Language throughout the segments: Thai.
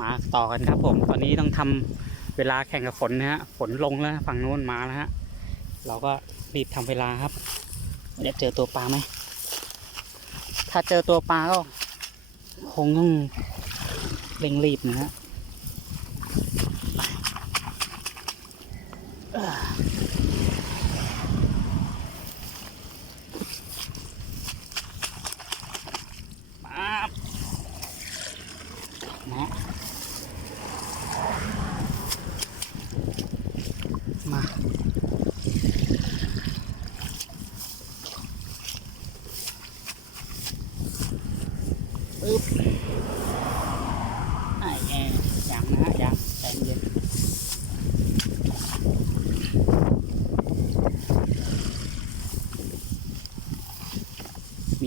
มาต่อกันครับผม ตอนนี้ต้องทำเวลาแข่งกับฝนนะฮะ ฝนลงแล้วฝั่งโน้นมาแล้วฮะ เราก็รีบทำเวลาครับเดี๋ยวเจอตัวปลาไหม ถ้าเจอตัวปลาก็คงต้องเร่งรีบนะฮะเอ้อมาบนะมา ปึ๊บไอ้แอยังนะฮะยังใจเย็น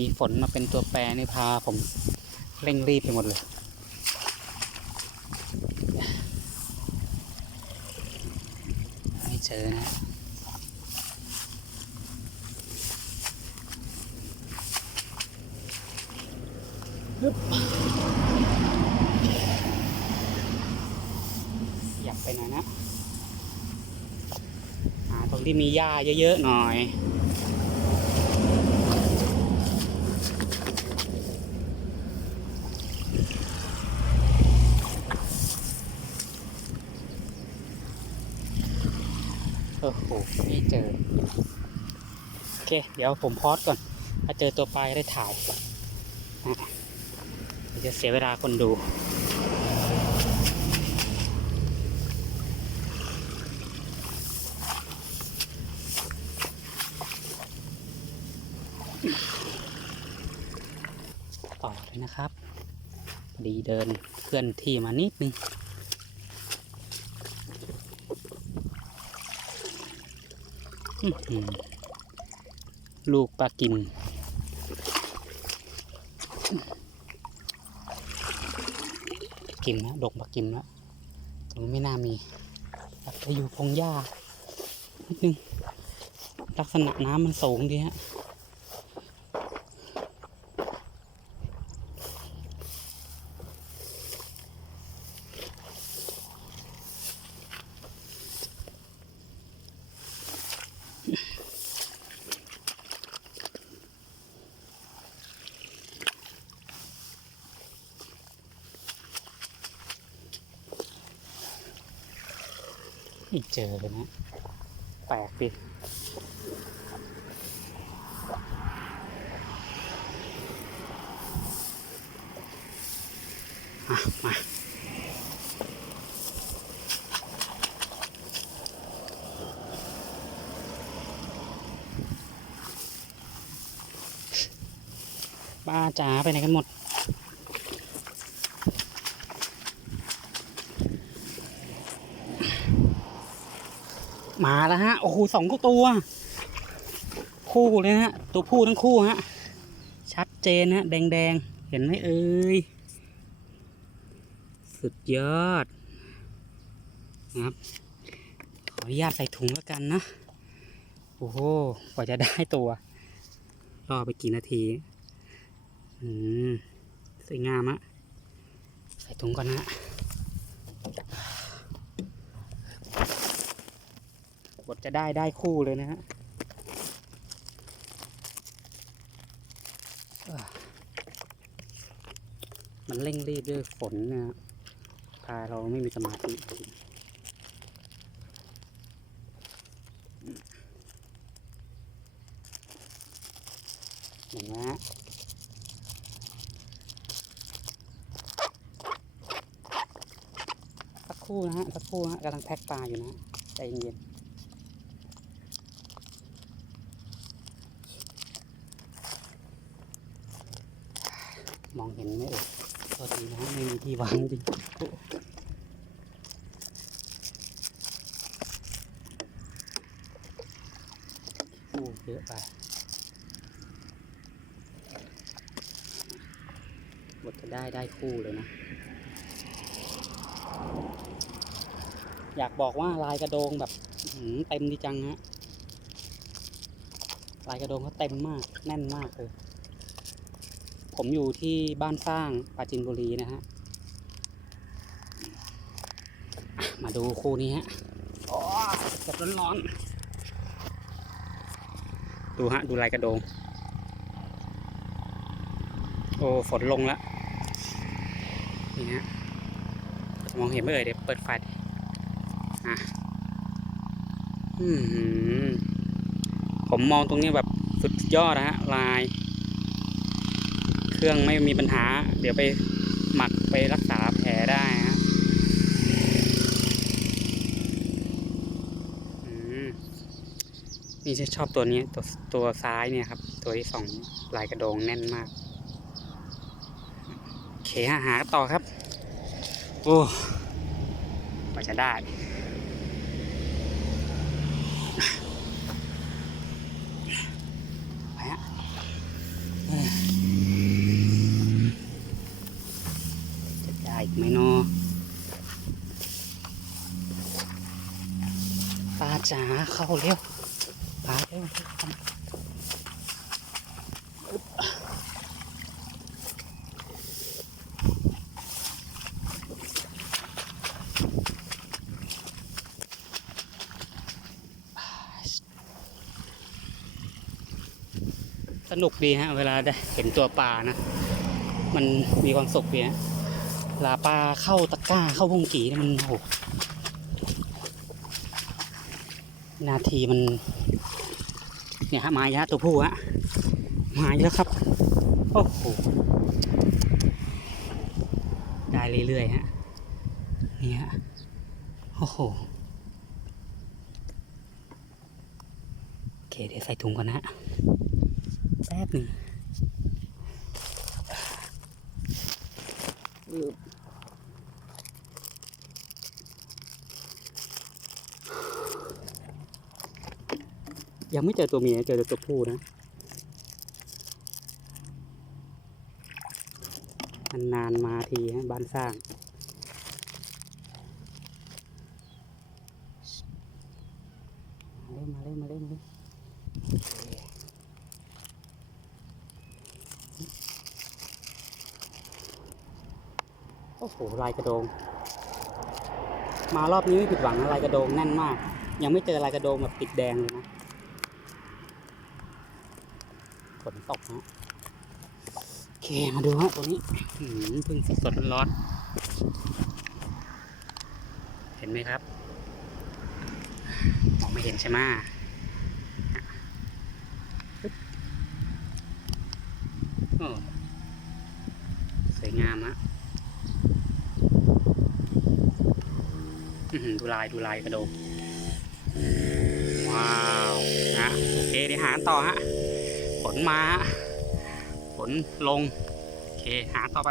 มีฝนมาเป็นตัวแปรนี่พาผมเร่งรีบไปหมดเลย ไม่เจอนะอยากไปหน่อยนะ หาตรงที่มีหญ้าเยอะๆหน่อย โอ้โหไม่เจอ โอ เค เดี๋ยวผมพอดก่อน ถ้าเจอตัวปลาจะได้ถ่ายจะเสียเวลาคนดูต่อเลยนะครับพอดีเดินเคลื่อนที่มานิดนึงอื้อหือ ลูกปลากิมกิมนะดกปลากิมแล้วตรงนี้ไม่น่ามีอาจจะอยู่พงหญ้านิดนึงลักษณะน้ำมันสูงดีฮะ ไม่เจอเลยนะแปลกดิมามาป้าจ๋าไปไหนกันหมด มาแล้วฮะ โอ้โหสองตัว คู่เลยฮะ ตัวผู้ทั้งคู่ฮะ ชัดเจนฮะ แดงๆเห็นไหมเอ่ย สุดยอดนะครับ ขออนุญาตใส่ถุงแล้วกันนะ โอ้โห กว่าจะได้ตัว รอไปกี่นาที อืม สวยงามอะใส่ถุงก่อนนะ ฮะบทจะได้ได้คู่เลยนะฮะมันเร่งรีบด้วยฝนนะฮะพาเราไม่มีสมาธิเห็นไหมฮะสักครู่นะฮะสักครู่นะฮะกำลังแพ็คปลาอยู่นะฮะใจเย็นๆมองเห็นไหมเอ่ยโทษทีนะไม่มีที่วางจริงโอ้เยอะไปบทจะได้ได้คู่เลยนะ อยากบอกว่าลายกระโดงแบบเต็มดีจังฮะลายกระโดงเขาเต็มมาก แน่นมากเลย ผมอยู่ที่บ้านสร้างปราจินบุรีนะฮะ มาดูคู่นี้ฮะโอ้สดร้อนๆดูฮะ ดูลายกระโดง โอ้ ฝนลงแล้ว นี่ฮะ มองเห็นไหมเอ่ยเดี๋ยวเปิดไฟอะอืมผมมองตรงนี้แบบสุดยอดนะฮะ ลาย เครื่องไม่มีปัญหา เดี๋ยวไปหมักไปรักษาแผลได้ฮะอืมนี่จะชอบตัวนี้ตัวตัวซ้ายเนี่ยครับ ตัวที่สองลายกระโดงแน่นมากโอเคฮะหาต่อครับ โอ้กว่าจะได้ ไปฮะเอ้ยจะ ได้อีกไหมเนาะปลาจ๋าเข้าเร็วปลาเร็วสนุกดีฮะ เวลาได้เห็นตัวปลานะ มันมีความสุขดีฮะ ลาปลาเข้าตะกร้าเข้าพุงกี่มันโอ้โหนาทีมัน เนี่ยฮะมาอีกแล้วตัวผู้ฮะมาอีกแล้วครับ โอ้โห ได้เรื่อยๆฮะ นี่ฮะ โอ้โห โอเค เดี๋ยวใส่ถุงก่อนนะฮะแป๊บหนึ่ง อึ๊บยังไม่เจอตัวเมียเจอแต่ตัวผู้นะ นานๆมาทีฮะบ้านสร้าง มาเร็วมาเร็วมาเร็วมาเร็วโอ้ลายกระโดง มารอบนี้ไม่ผิดหวังนะลายกระโดงแน่นมาก ยังไม่เจอลายกระโดงแบบติดแดงเลยนะฝนตกนะโอเคมาดูฮะตัวนี้หืมเพิ่งสดร้อนเห็นไหมครับมองไม่เห็นใช่ไหมปึ๊บโอ้สวยงามฮะอื้อหือ ดูลายดูลายกระโดงว้าวนะโอเคเดี๋ยวหาต่อฮะฝนมาฮะฝนลง โอเคหาต่อไป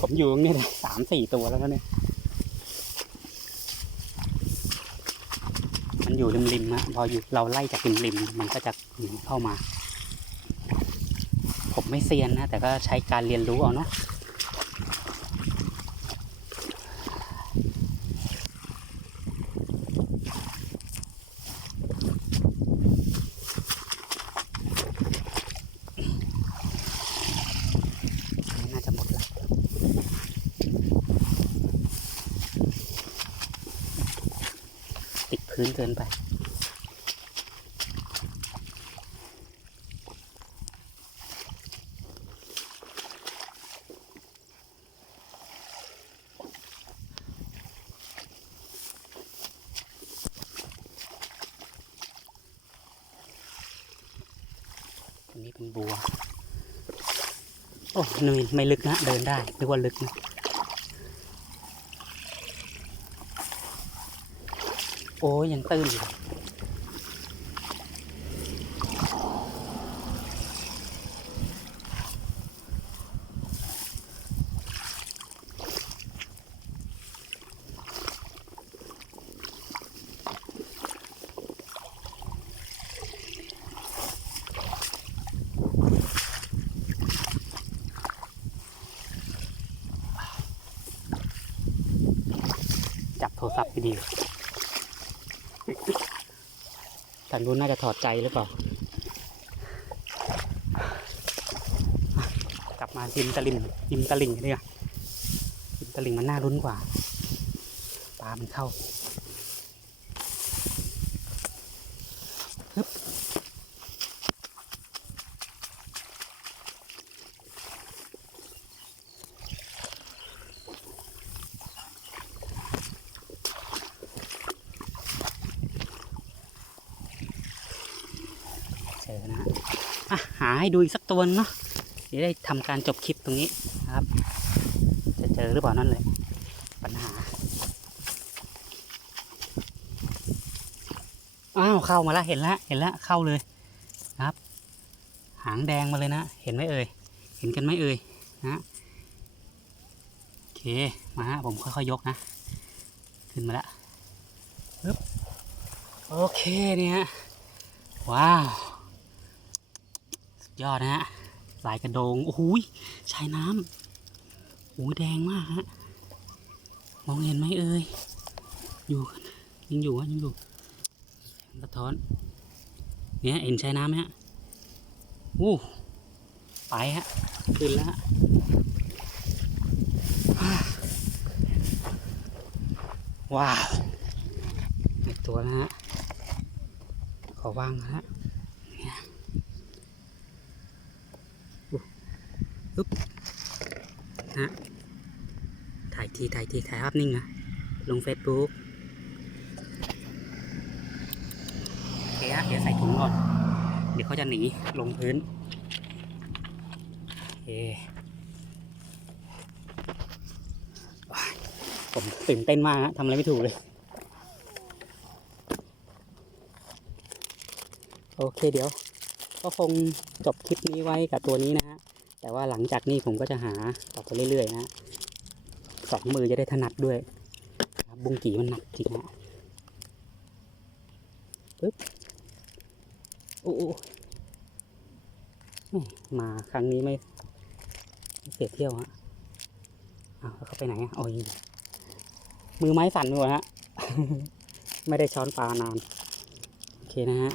ผมอยู่ตรงนี้ได้สามสี่ตัวแล้วนะเนี่ย มันอยู่ริมๆฮะพออยู่เราไล่จากริมๆมันก็จะเข้ามา ผมไม่เซียนนะ แต่ก็ใช้การเรียนรู้เอาเนาะน่าจะหมดแล้วติดพื้นเกินไป อันนี้เป็นบัว โอ้เนยไม่ลึกนะเดินได้นึกว่าลึกนะโอ้ยยังตื้นอยู่ รศัพท์ดีๆทางนู้นน่าจะถอดใจหรือเปล่า กลับมาริมตลิ่งริมตลิ่งเนี่ยริมตลิ่งมันน่ารุ้นกว่า ปลามันเข้าฮึบเจอนะ อะหา ให้ดูอีกสักตัวนึงเนาะจะได้ทำการจบคลิปตรงนี้นะครับ จะเจอหรือเปล่านั่นเลย ปัญหา อ้าวเข้ามาแล้วเห็นแล้วเห็นแล้วเข้าเลยนะครับ หางแดงมาเลยนะ เห็นไหมเอ่ยเห็นกันไหมเอ่ยนะโอเคมาฮะผมค่อยๆยกนะ ขึ้นมาแล้วปึ๊บโอเคเนี่ยว้าว ยอดนะฮะลายกระโดง โอ้โหยชายน้ำโอ้ยแดงมากฮะ มองเห็นไหมเอ่ย อยู่ ยังอยู่ฮะยังอยู่สะท้อน เนี่ยเห็นชายน้ำไหมฮะอู้ไปฮะ ขึ้นแล้วฮะว้าวอีกตัวนะฮะ ขอว่างนะ ฮะนะถ่ายทีถ่ายทีถ่ายภาพนิ่งนะลงเฟซบุ๊กเคฮะเดี๋ยวใส่ถุงก่อน เดี๋ยวเขาจะหนีลงพื้นเคผมตื่นเต้นมากฮะทำอะไรไม่ถูกเลย โอเคเดี๋ยว ก็คงจบคลิปนี้ไว้กับตัวนี้นะฮะ แต่ว่าหลังจากนี้ผมก็จะหาต่อไปเรื่อยๆนะสองมือจะได้ถนัดด้วยบบุงกีมันหนักจริงนะปึ๊บโอ้โอ้แม่มาครั้งนี้ไม่เสียเที่ยวฮะอ้าวเขาไปไหนอะโอ้ยมือไม้สั่นไปหมดฮะ ไม่ได้ช้อนปลานาน โอเคนะฮะ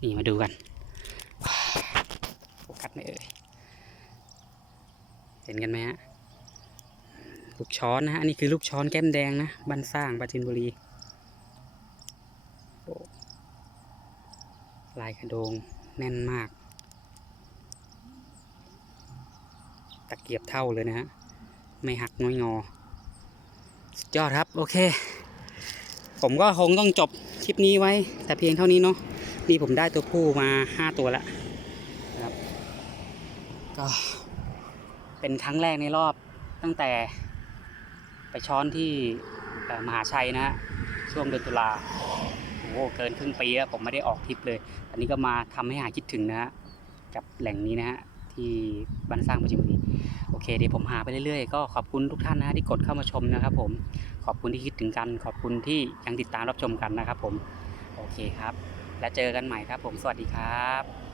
นี่มาดูกันโฟกัสไม่เอ่ย เห็นกันไหมฮะลูกช้อนนะฮะอันนี้คือลูกช้อนแก้มแดงนะบ้านสร้างปราจินบุรีลายกระโดงแน่นมาก ตะเกียบเท่าเลยนะฮะไม่หักน้อยงอสุดยอดครับโอเค ผมก็คงต้องจบคลิปนี้ไว้ แต่เพียงเท่านี้เนาะนี่ผมได้ตัวผู้มาห้าตัวละครับก็ เป็นครั้งแรกในรอบตั้งแต่ไปช้อนที่มหาชัยนะฮะช่วงเดือนตุลาโอ้โหเกินครึ่งปีแล้วผมไม่ได้ออกทริปเลย อันนี้ก็มาทำให้หายคิดถึงนะฮะกับแหล่งนี้นะฮะที่บ้านสร้างปัจจุบันนี้โอเคเดี๋ยวผมหาไปเรื่อยๆ ก็ขอบคุณทุกท่านนะฮะที่กดเข้ามาชมนะครับผมขอบคุณที่คิดถึงกัน ขอบคุณที่ยังติดตามรับชมกันนะครับผมโอเคครับ แล้วเจอกันใหม่ครับผมสวัสดีครับ